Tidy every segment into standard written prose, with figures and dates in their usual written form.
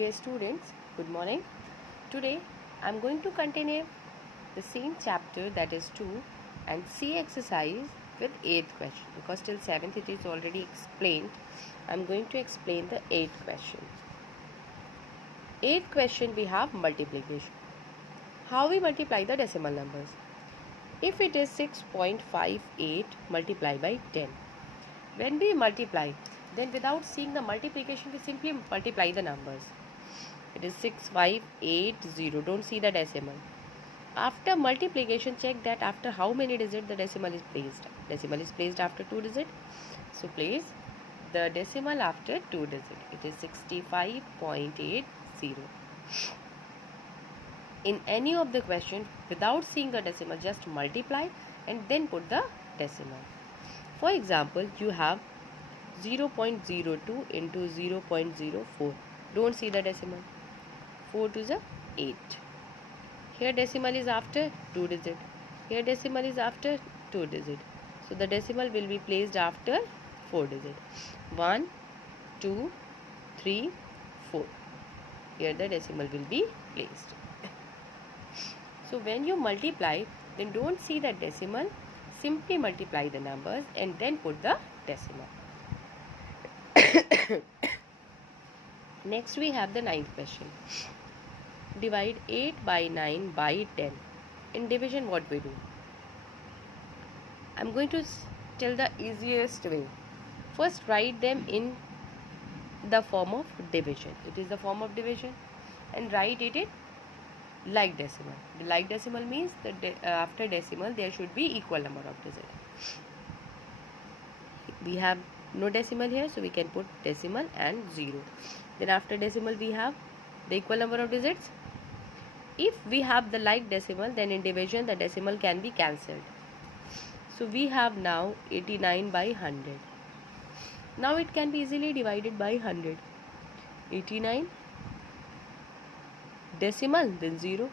Dear students, good morning. Today I am going to continue the same chapter, that is 2, and C exercise with 8th question, because till 7th it is already explained. I am going to explain the 8th question. 8th question, we have multiplication. How we multiply the decimal numbers? If it is 6.58 multiplied by 10. When we multiply, then without seeing the multiplication, we simply multiply the numbers. It is 6580. Don't see the decimal. After multiplication, check that after how many digits the decimal is placed. Decimal is placed after 2 digits. So place the decimal after 2 digits. It is 65.80. In any of the question, without seeing the decimal, just multiply and then put the decimal. For example, you have 0.02 into 0.04. Don't see the decimal. 4 to the 8. Here decimal is after 2 digit. Here decimal is after 2 digit. So the decimal will be placed after 4 digit. 1, 2, 3, 4. Here the decimal will be placed. So when you multiply, then don't see the decimal. Simply multiply the numbers and then put the decimal. Next we have the 9th question. Divide 8 by 9 by 10. In division, what we do? I am going to tell the easiest way. First, write them in the form of division. It is the form of division, and write it in like decimal. The like decimal means that after decimal there should be equal number of digits. We have no decimal here, so we can put decimal and 0. Then after decimal we have the equal number of digits. If we have the like decimal, then in division the decimal can be cancelled. So we have now 89 by 100. Now it can be easily divided by 100. 89 decimal, then 0.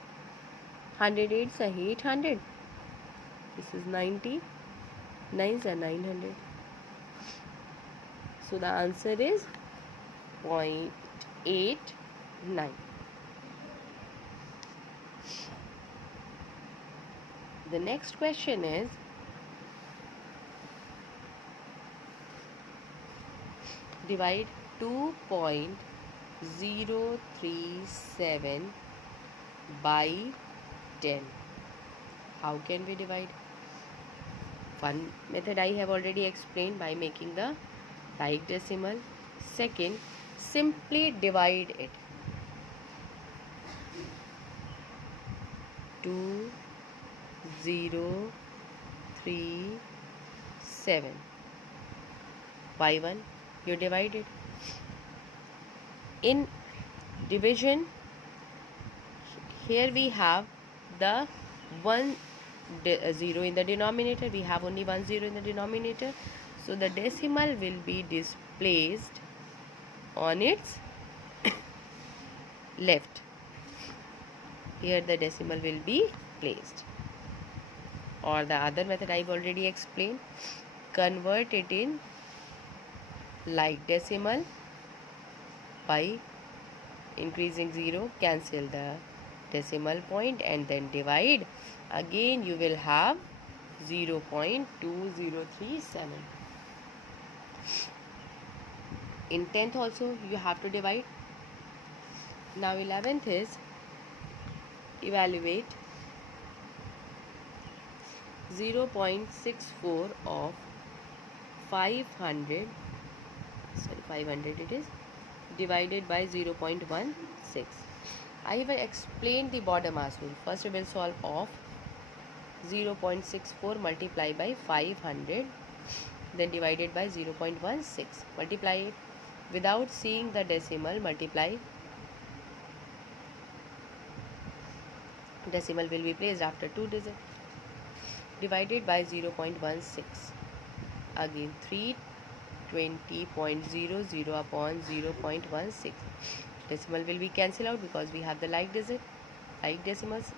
108 is 800. This is 90. 9 is 900. So the answer is 0.89. The next question is divide 2.037 by 10. How can we divide? One method I have already explained, by making the like decimal. Second, simply divide it. 2037 by 1. You divide it. In division, here we have the 1 0 in the denominator. We have only 1 0 in the denominator. So the decimal will be displaced on its left. Here the decimal will be placed. Or the other method I have already explained. Convert it in like decimal by increasing 0. Cancel the decimal point and then divide. Again you will have 0.2037. In 10th also you have to divide. Now 11th is evaluate 0.64 of 500 it is, divided by 0.16. I have explained the border mass rule. First we will solve of 0.64 multiplied by 500, then divided by 0.16. Multiply it without seeing the decimal. Multiply. Decimal will be placed after 2 digits. Divided by 0.16. Again 320.00 upon 0.16. Decimal will be cancelled out because we have the like digit, like decimals,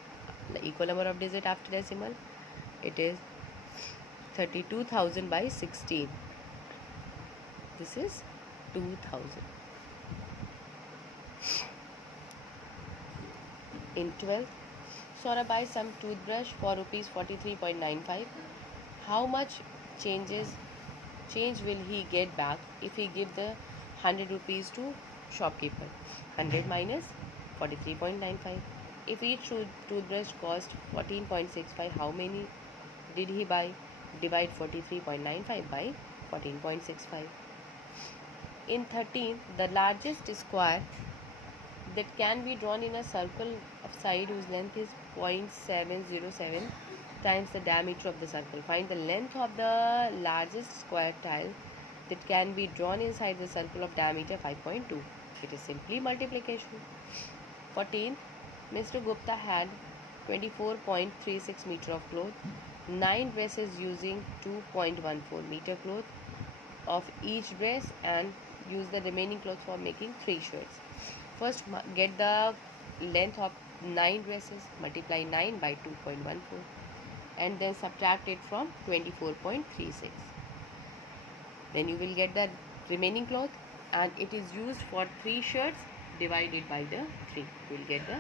the equal number of digits after decimal. It is 32,000 by 16. This is 2000. In 12th, Sora buys some toothbrush for rupees 43.95. How much change will he get back if he give the 100 rupees to shopkeeper? 100 minus 43.95. If each toothbrush cost 14.65, how many did he buy? Divide 43.95 by 14.65. In 13th, the largest square that can be drawn in a circle of side whose length is 0.707 times the diameter of the circle. Find the length of the largest square tile that can be drawn inside the circle of diameter 5.2. It is simply multiplication. 14th, Mr. Gupta had 24.36 meter of cloth, 9 dresses using 2.14 meter cloth of each dress, and use the remaining cloth for making 3 shirts. First, get the length of 9 dresses, multiply 9 by 2.14 and then subtract it from 24.36. Then you will get the remaining cloth, and it is used for 3 shirts. Divided by the 3. You will get the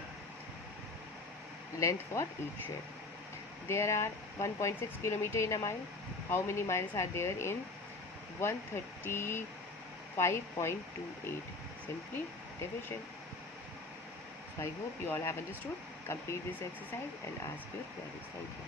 length for each shirt. There are 1.6 kilometer in a mile. How many miles are there in 135.28? Simply division. So I hope you all have understood. Complete this exercise and ask your queries. Thank you.